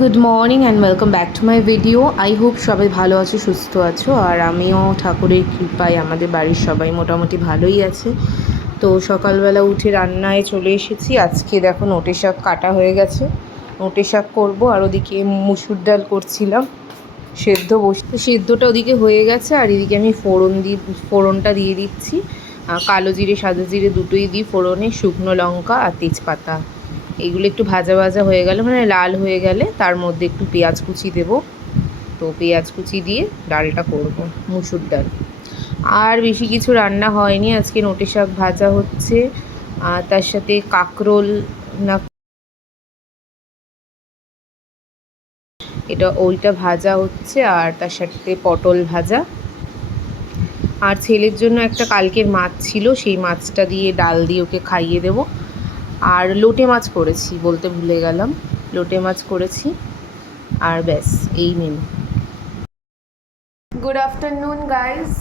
Good morning and welcome back to my video. I hope সবাই ভালো আছো, সুস্থ আছো, আর আমিও ঠাকুরের কৃপায় আমাদের বাড়ির সবাই মোটামুটি ভালোই আছে। তো সকালবেলা উঠে রান্নায় চলে এসেছি। আজকে দেখো নোটে শাক কাটা হয়ে গেছে, নোটে শাক করবো। আর ওদিকে মুসুর ডাল করছিলাম, সেদ্ধটা ওদিকে হয়ে গেছে। আর এদিকে আমি ফোড়নটা দিয়ে দিচ্ছি। কালো জিরে সাদা জিরে দুটোই দিই ফোড়নে, শুকনো লঙ্কা আর তেজপাতা। এইগুলো একটু ভাজা ভাজা হয়ে গেলে, মানে লাল হয়ে গেলে, তার মধ্যে একটু পেঁয়াজ কুচি দেবো। তো পেঁয়াজ কুচি দিয়ে ডালটা করব, মুসুর ডাল। আর বেশি কিছু রান্না হয়নি আজকে। নোটে শাক ভাজা হচ্ছে, আর তার সাথে কাঁকরোল না ওইটা ভাজা হচ্ছে, আর তার সাথে পটল ভাজা। আর ছেলের জন্য একটা কালকের মাছ ছিল, সেই মাছটা দিয়ে ডাল দিয়ে ওকে খাইয়ে দেবো। আর লোটে মাছ করেছি, বলতে ভুলে গেলাম, লোটে মাছ করেছি। আর ব্যাস, এই মেনু। Good afternoon guys.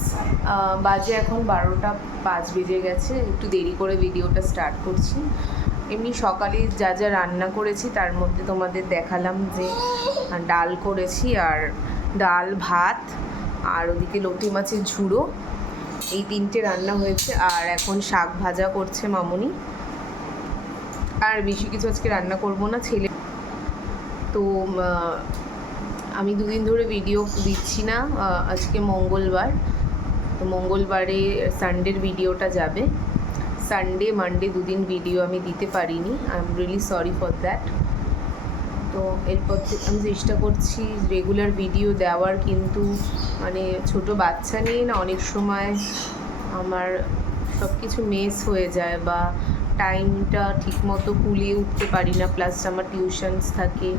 বাজে এখন 12টা 5 বেজে গেছে। একটু দেরি করে ভিডিওটা স্টার্ট করছি। এমনি সকালে যা যা রান্না করেছি তার মধ্যে তোমাদের দেখালাম যে ডাল করেছি, আর ডাল ভাত, আর ওদিকে লটি মাছের ঝুড়ো, এই 3টে রান্না হয়েছে। আর এখন শাক ভাজা করছে মামুনি। আর বেশি কিছু আজকে রান্না করব না। ছেলে তো আমি 2 দিন ধরে ভিডিও দিচ্ছি না। আজকে মঙ্গলবার, তো মঙ্গলবারে সানডের ভিডিওটা যাবে। সানডে মানডে 2 দিন ভিডিও আমি দিতে পারিনি। I am really sorry for that. তো এরপর আমি চেষ্টা করছি রেগুলার ভিডিও দেওয়ার, কিন্তু মানে ছোট বাচ্চা নিয়ে না অনেক সময় আমার সব কিছু মিস হয়ে যায়, বা টাইমটা ঠিকমতো কুলিয়ে উঠতে পারি না। প্লাস আমার টিউশনস থাকে,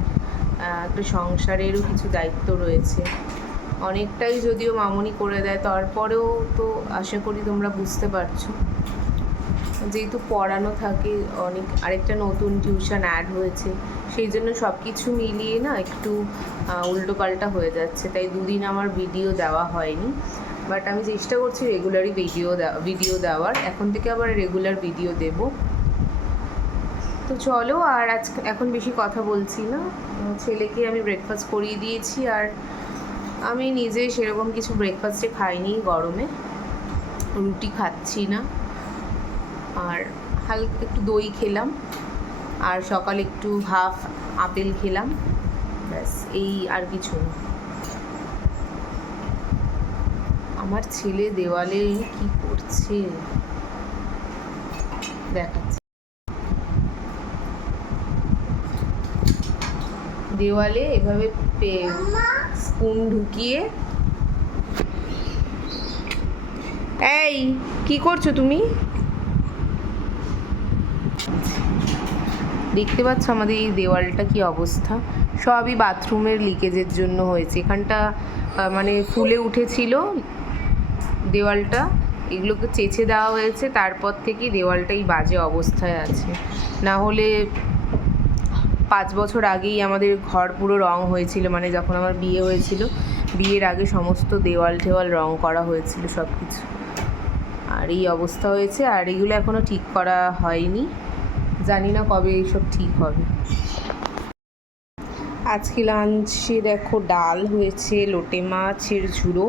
একটা সংসারেরও কিছু দায়িত্ব রয়েছে। অনেকটাই যদিও মামুনি করে দেয়, তারপরেও তো আশা করি তোমরা বুঝতে পারছো, যেহেতু পড়ানো থাকে অনেক। আরেকটা নতুন টিউশন অ্যাড হয়েছে, সেই জন্য সব কিছু মিলিয়ে না একটু উল্টোপাল্টা হয়ে যাচ্ছে। তাই 2 দিন আমার ভিডিও দেওয়া হয়নি, বাট আমি চেষ্টা করছি রেগুলারই ভিডিও দেওয়ার। এখন থেকে আবার রেগুলার ভিডিও দেব। তো চলো, আর এখন বেশি কথা বলছি না। ছেলেকে আমি ব্রেকফাস্ট করিয়ে দিয়েছি, আর আমি নিজে সেরকম কিছু ব্রেকফাস্টে খাইনি গরমে, রুটি খাচ্ছি না। আর হালকা একটু দই খেলাম, আর সকালে একটু হাফ আপেল খেলাম, ব্যাস। এই আর কিছু না। আমার ছেলে দেওয়ালে কি করছে দেখাচ্ছে। দেওয়ালে এভাবে স্পুন ঢুকিয়ে। এই কি করছো তুমি? দেখতে পাচ্ছ আমাদের এই দেওয়ালটা কি অবস্থা? সবই বাথরুমের লিকেজের জন্য হয়েছে। এখানটা মানে ফুলে উঠেছিল দেওয়ালটা, এগুলোকে চেঁচে দেওয়া হয়েছে। তারপর থেকে দেওয়ালটাই বাজে অবস্থায় আছে। না হলে 5 বছর আগেই আমাদের ঘর পুরো রং হয়েছিল, মানে যখন আমার বিয়ে হয়েছিল, বিয়ের আগে সমস্ত দেওয়াল টেওয়াল রং করা হয়েছিল সব কিছু। আর এই অবস্থা হয়েছে, আর এগুলো এখনও ঠিক করা হয়নি। জানি না কবে এইসব ঠিক হবে। আজকে লাঞ্চে দেখো ডাল হয়েছে, লোটে মাছের ঝুড়ো,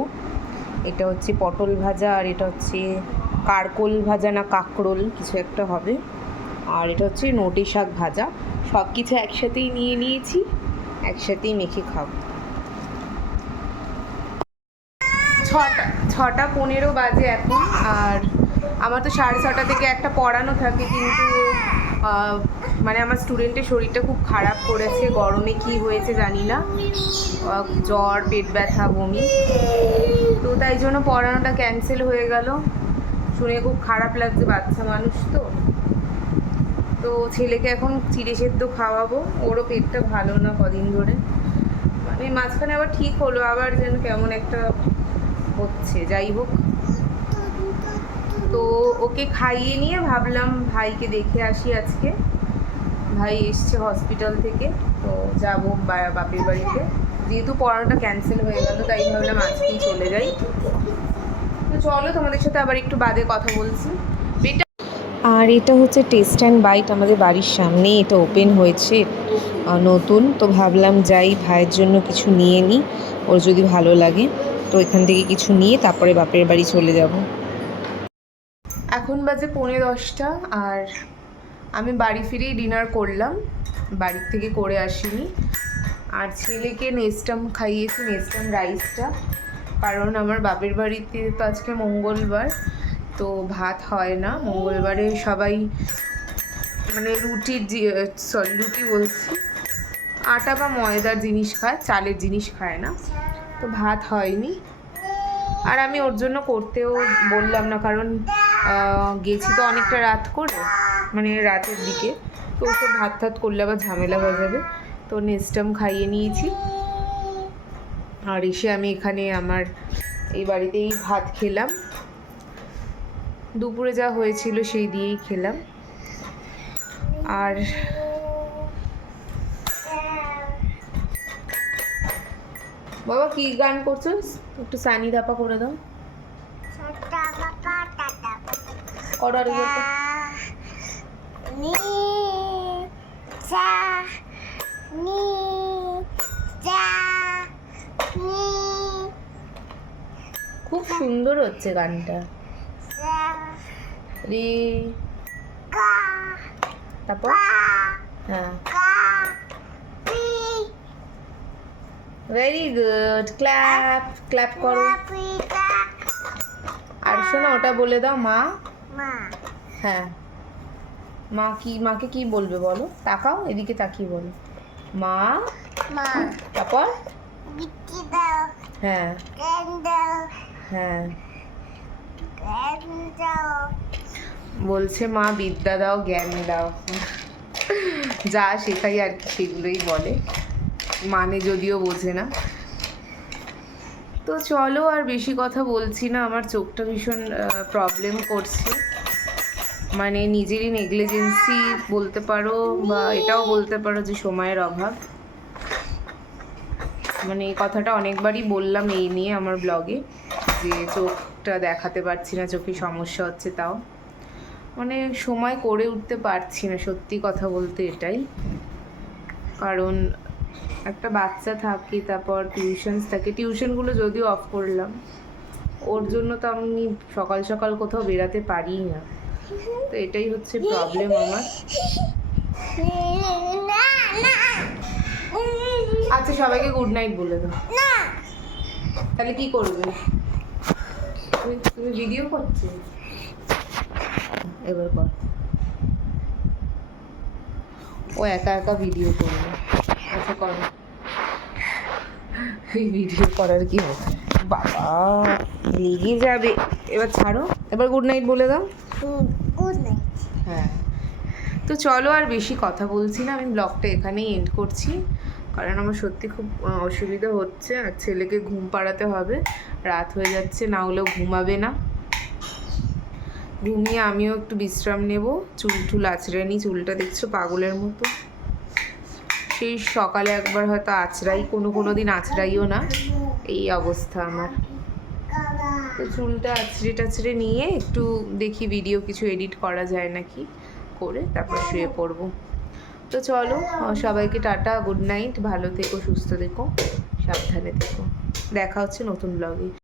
এটা হচ্ছে পটল ভাজা, আর এটা হচ্ছে কারকোল ভাজা না কাঁকরোল কিছু একটা হবে, আর এটা হচ্ছে নোটে শাক ভাজা। সব কিছু একসাথেই নিয়ে নিয়েছি, একসাথেই মেখে খাবো। 6টা 15 বাজে এখন। আর আমার তো 6:30 থেকে একটা পড়ানো থাকে, কিন্তু মানে আমার স্টুডেন্টের শরীরটা খুব খারাপ করেছে। গরমে কি হয়েছে জানি না, জ্বর, পেট ব্যথা, বমি। তো তাই জন্য পড়ানোটা ক্যান্সেল হয়ে গেল। শুনে খুব খারাপ লাগছে, বাচ্চা মানুষ তো। তো ছেলেকে এখন চিড়ে সেদ্ধ খাওয়াবো, ওরও পেটটা ভালো না কদিন ধরে। মানে মাঝখানে আবার ঠিক হলো, আবার যেন কেমন একটা হচ্ছে। যাই হোক, তো ওকে খাইয়ে নিয়ে ভাবলাম ভাইকে দেখে আসি আজকে। ভাই এসছে হসপিটাল থেকে, তো যাবো বাপের বাড়িতে। যেহেতু পড়ানোটা ক্যান্সেল হয়ে গেল, তাই ভাবলাম আজকেই চলে যাই। তো চলো, তোমাদের সাথে আবার একটু বাদে কথা বলছি। আর এটা হচ্ছে টেস্ট অ্যান্ড বাইট, আমাদের বাড়ির সামনেই এটা ওপেন হয়েছে নতুন। তো ভাবলাম যাই ভাইয়ের জন্য কিছু নিয়ে নিই, ওর যদি ভালো লাগে। তো এখান থেকে কিছু নিয়ে তারপরে বাপের বাড়ি চলে যাব। এখন বাজে 10:45 আর আমি বাড়ি ফিরেই ডিনার করলাম, বাড়ির থেকে করে আসিনি। আর ছেলেকে নেস্টাম খাইয়েছি, নেস্টাম রাইসটা, কারণ আমার বাপের বাড়িতে তো আজকে মঙ্গলবার, তো ভাত হয় না মঙ্গলবারে। সবাই মানে রুটি বলছি, আটা বা ময়দার জিনিস খায়, চালের জিনিস খায় না, তো ভাত হয়নি। আর আমি ওর জন্য করতেও বললাম না, কারণ গেছি তো অনেকটা রাত করে, মানে রাতের দিকে, তো ওসব ভাত টাত করলে আবার ঝামেলা হয়ে যাবে। তো নেস্টাম খাইয়ে নিয়েছি। আর এসে আমি এখানে আমার এই বাড়িতেই ভাত খেলাম, দুপুরে যা হয়েছিল সেই দিয়েই খেলাম। আর বাবা কি গান করছো? একটু সানি ধাপা করে দাও। অর্ডার খুব সুন্দর হচ্ছে গানটা। রে তারপর হ্যাঁ, ভেরি গুড, ক্ল্যাপ ক্ল্যাপ করো। আর শোনো, ওটা বলে দাও মা। হ্যাঁ, মাকে কি বলবে বলো? তাকাও, এদিকে তাকিয়ে বলো মা। তারপর হ্যাঁ হ্যাঁ বলছে মা বিদ্যা দাও, জ্ঞান দাও, যা শেখাই আর কি সেগুলোই বলে, মানে যদিও বোঝে না। তো চলো, আর বেশি কথা বলছি না, আমার চোখটা ভীষণ প্রবলেম করছে, মানে নিজেরই নেগলিজেন্সি বলতে পারো, বা এটাও বলতে পারো যে সময়ের অভাব। মানে এই কথাটা অনেকবারই বললাম এই নিয়ে আমার ব্লগে, যে চোখটা দেখাতে পারছি না, চোখে সমস্যা হচ্ছে, তাও মানে সময় করে উঠতে পারছি না, সত্যি কথা বলতে এটাই। কারণ একটা বাচ্চা থাকে, তারপর টিউশনস থাকে, টিউশনগুলো যদিও অফ করলাম, ওর জন্য তো আমি সকাল সকাল কোথাও বেরাতে পারি না, তো এটাই হচ্ছে প্রবলেম আমার। আচ্ছা, সবাইকে গুড নাইট বলে দাও। তাহলে কি করবে? তুমি ভিডিও করছো, এবার কর। ও একা একা ভিডিও করবে। আচ্ছা করো, এই ভিডিও করার কি হবে, বাবা লেগে যাবে। এবার ছাড়ো, এবার গুড নাইট বলে দাও। Good night. হ্যাঁ, তো চলো, আর বেশি কথা বলছি না, আমি ব্লগটা এখানেই এন্ড করছি, কারণ আমার সত্যি খুব অসুবিধা হচ্ছে, আর ছেলেকে ঘুম পাড়াতে হবে, রাত হয়ে যাচ্ছে, না হলেও ঘুমাবে না। ঘুমিয়ে আমিও একটু বিশ্রাম নেব, চুল আঁচড়ে নিই, চুলটা দেখছো পাগলের মতো, সেই সকালে একবার হয়তো আঁচড়াই, কোনো দিন আঁচড়াইও না, এই অবস্থা আমার। তো চুলটা আঁচড়ে নিয়ে একটু দেখি ভিডিও কিছু এডিট করা যায় নাকি, করে তারপর শুয়ে পড়বো। তো চলো, সবাইকে টাটা, গুড নাইট, ভালো থেকো, সুস্থ থেকো, সাবধানে থেকো, দেখা হচ্ছে নতুন ব্লগে।